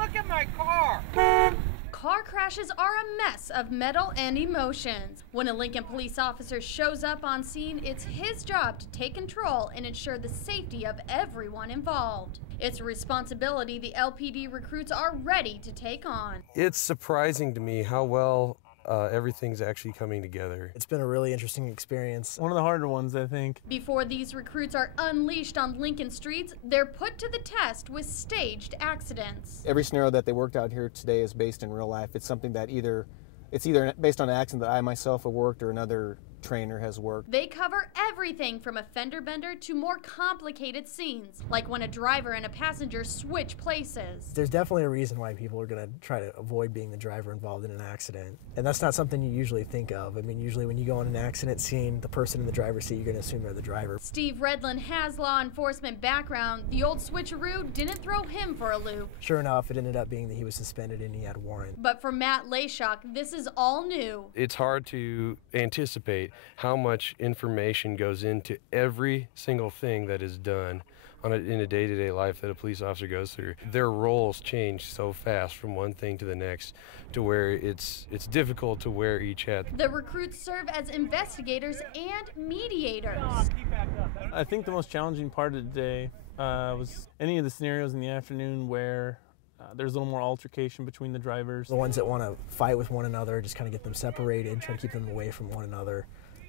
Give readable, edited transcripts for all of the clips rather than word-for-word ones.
look at my car. Car crashes are a mess of metal and emotions. When a Lincoln police officer shows up on scene, it's his job to take control and ensure the safety of everyone involved. It's a responsibility the LPD recruits are ready to take on. It's surprising to me how well everything's actually coming together. It's been a really interesting experience. One of the harder ones, I think. Before these recruits are unleashed on Lincoln streets, they're put to the test with staged accidents. Every scenario that they worked out here today is based in real life. It's something that either based on an accident that I myself have worked or another trainer has worked. They cover everything from a fender bender to more complicated scenes, like when a driver and a passenger switch places. There's definitely a reason why people are going to try to avoid being the driver involved in an accident. And that's not something you usually think of. I mean, usually when you go on an accident scene, the person in the driver's seat, you're going to assume they're the driver. Steve Redlin has law enforcement background. The old switcheroo didn't throw him for a loop. Sure enough, it ended up being that he was suspended and he had a warrant. But for Matt Layshock, this is all new. It's hard to anticipate how much information goes into every single thing that is done in a day-to-day life that a police officer goes through. Their roles change so fast from one thing to the next to where it's difficult to wear each hat. The recruits serve as investigators and mediators. I think the most challenging part of the day was any of the scenarios in the afternoon where there's a little more altercation between the drivers. The ones that want to fight with one another, just kind of get them separated, try to keep them away from one another,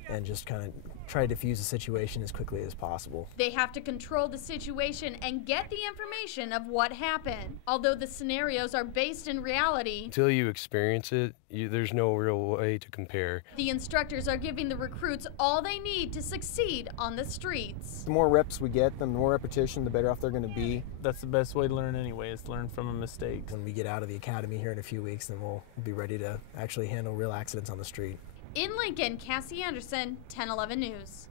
and just kind of try to defuse the situation as quickly as possible. They have to control the situation and get the information of what happened. Although the scenarios are based in reality, Until you experience it, there's no real way to compare. the instructors are giving the recruits all they need to succeed on the streets. The more reps we get, the more repetition, the better off they're going to be. That's the best way to learn anyway, is to learn from a mistake. When we get out of the academy here in a few weeks, then we'll be ready to actually handle real accidents on the street. In Lincoln, Cassie Anderson, 1011 News.